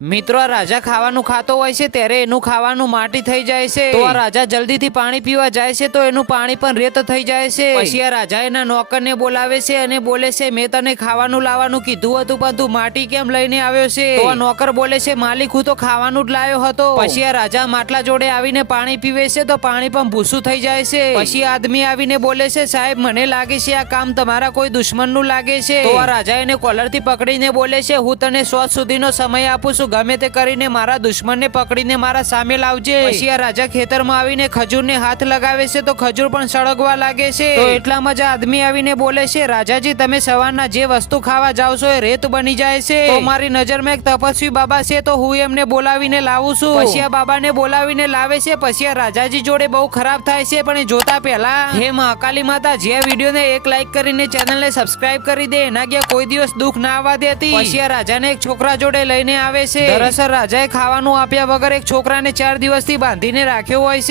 મિત્રો આ રાજા ખાવાનું ખાતો હોય છે ત્યારે એનું ખાવાનું માટી થઈ જાય છે. તો આ રાજા જલ્દીથી પાણી પીવા જાય છે તો એનું પાણી પણ રેત થઈ જાય છે. પછી આ રાજા એના નોકરને બોલાવે છે અને બોલે છે મેં તને ખાવાનું લાવવાનું કીધું હતું પણ તું માટી કેમ લઈને આવ્યો છે? તો આ નોકર બોલે છે માલિક હું તો ખાવાનું જ લાવ્યો હતો. પછી આ રાજા માટલા જોડે આવીને પાણી પીવે છે તો પાણી પણ ભૂસું થઈ જાય છે. પછી આદમી આવીને બોલે છે સાહેબ મને લાગે છે આ કામ તમારા કોઈ દુશ્મનનું લાગે છે. તો આ રાજા એને કોલરથી પકડીને બોલે છે હું તને સોચ સુધીનો સમય આપું છું. ગમે તે કરીને મારા દુશ્મનને પકડીને મારા સામે લાવજે. પછી આ રાજા ખેતરમાં આવીને ખજૂરને હાથ લગાવે છે તો ખજૂર પણ સળગવા લાગે છે. તો એટલામાં જ આદમી આવીને બોલે છે રાજાજી તમે સવારના જે વસ્તુ ખાવા જાવ છો એ રેત બની જાય છે. તો મારી નજરમાં એક તપસ્વી બાબા છે તો હું એમને બોલાવીને લાવું છું. પછી આ બાબાને બોલાવીને લાવે છે પછી આ રાજાજી જોડે બહુ ખરાબ થાય છે પણ જોતા પહેલા હે મહાકાલી અકાલી માતા જે વિડીયોને એક લાઈક કરીને ચેનલને સબસ્ક્રાઇબ કરી દે. એના ગયા કોઈ દિવસ દુઃખ ના આવવા દેતી. પછી આ રાજાને એક છોકરા જોડે લઈને આવે છે દરઅસલ રાજાએ ખાવાનું આપ્યા વગર એક છોકરાને ચાર દિવસથી બાંધીને રાખ્યો હોય છે.